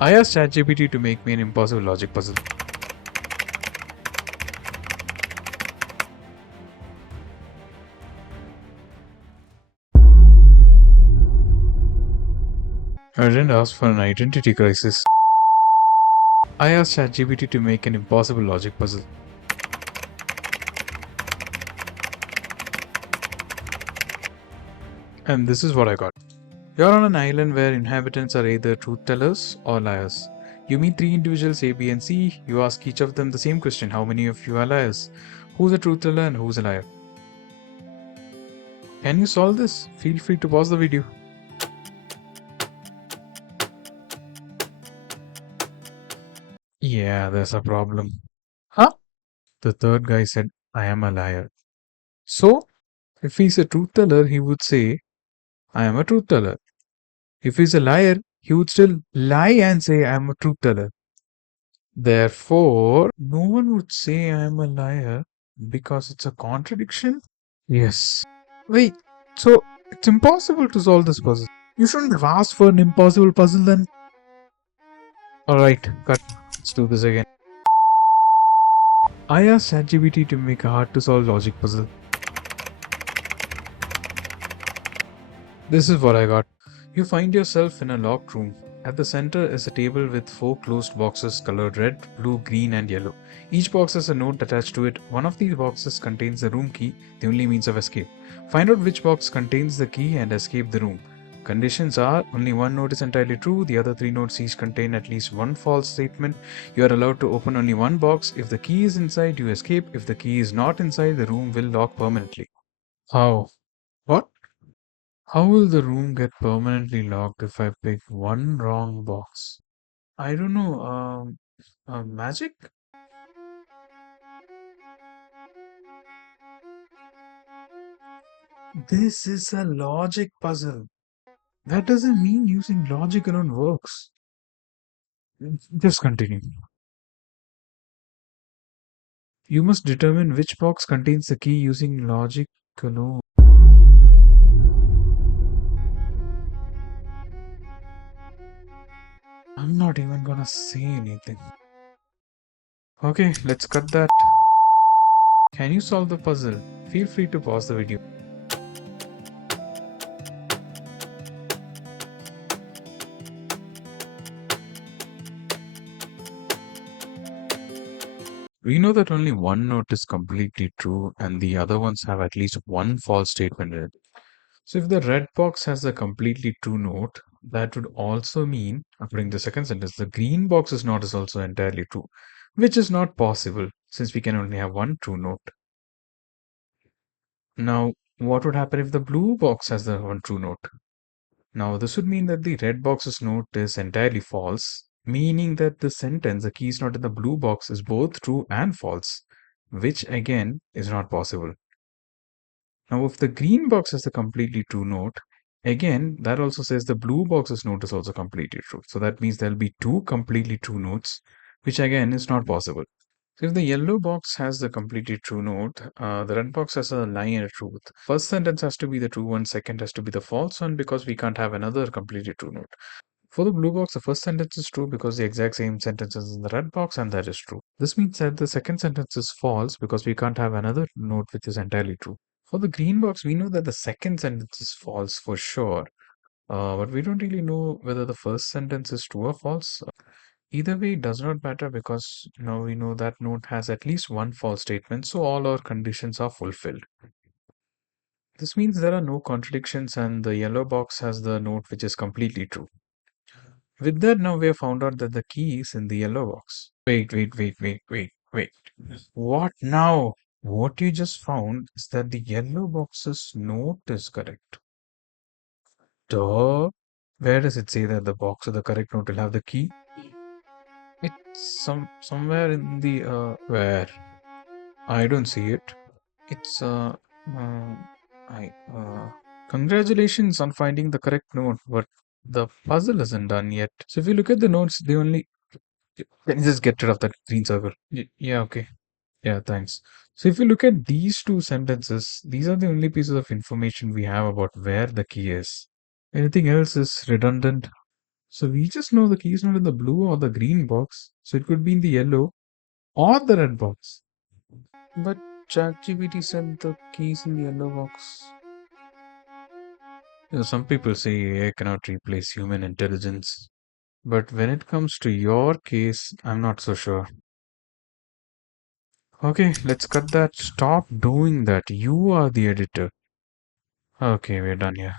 I asked ChatGPT to make me an impossible logic puzzle. I didn't ask for an identity crisis. I asked ChatGPT to make an impossible logic puzzle. And this is what I got. You're on an island where inhabitants are either truth tellers or liars. You meet three individuals A, B, and C. You ask each of them the same question: how many of you are liars? Who's a truth teller and who's a liar? Can you solve this? Feel free to pause the video. Yeah, there's a problem. Huh? The third guy said, I am a liar. So, if he's a truth teller, he would say, I am a truth teller. If he's a liar, he would still lie and say, I am a truth teller. Therefore, no one would say I am a liar because it's a contradiction. Yes. Wait, so it's impossible to solve this puzzle. You shouldn't have asked for an impossible puzzle then. Alright, cut. Let's do this again. I asked ChatGPT to make a hard to solve logic puzzle. This is what I got. You find yourself in a locked room. At the center is a table with four closed boxes colored red, blue, green, and yellow. Each box has a note attached to it. One of these boxes contains the room key, the only means of escape. Find out which box contains the key and escape the room. Conditions are: only one note is entirely true, the other three notes each contain at least one false statement. You are allowed to open only one box. If the key is inside, you escape. If the key is not inside, the room will lock permanently. How? What? How will the room get permanently locked if I pick one wrong box? I don't know. Magic? This is a logic puzzle. That doesn't mean using logic alone works. Just continue. You must determine which box contains the key using logic alone. I'm not even gonna say anything. Okay, let's cut that. Can you solve the puzzle? Feel free to pause the video. We know that only one note is completely true and the other ones have at least one false statement in it. So if the red box has a completely true note, that would also mean, according to the second sentence, the green box is not is also entirely true, which is not possible since we can only have one true note. Now, what would happen if the blue box has the one true note? Now, this would mean that the red box's note is entirely false, meaning that the sentence, the key is not in the blue box, is both true and false, which again is not possible. Now, if the green box has a completely true note, again, that also says the blue box's note is also completely true. So that means there'll be two completely true notes, which again is not possible. So if the yellow box has the completely true note, the red box has a lie and a truth. First sentence has to be the true one, second has to be the false one because we can't have another completely true note. For the blue box, the first sentence is true because the exact same sentence is in the red box and that is true. This means that the second sentence is false because we can't have another note which is entirely true. For the green box, we know that the second sentence is false for sure, but we don't really know whether the first sentence is true or false. Either way, it does not matter because now we know that note has at least one false statement, so all our conditions are fulfilled. This means there are no contradictions and the yellow box has the note which is completely true. With that, now we have found out that the key is in the yellow box. Wait. What now? What you just found is that the yellow box's note is correct. Duh. Where does it say that the box with the correct note will have the key? It's somewhere in the where? I don't see it. It's uh I congratulations on finding the correct note, but the puzzle isn't done yet. So if you look at the notes, they only can you just get rid of that green circle? Yeah, okay. Yeah, thanks. So if you look at these two sentences, these are the only pieces of information we have about where the key is. Anything else is redundant. So we just know the key is not in the blue or the green box. So it could be in the yellow or the red box. But ChatGPT said the keys in the yellow box. Some people say AI cannot replace human intelligence. But when it comes to your case, I'm not so sure. Okay, let's cut that. Stop doing that. You are the editor. Okay, we're done here.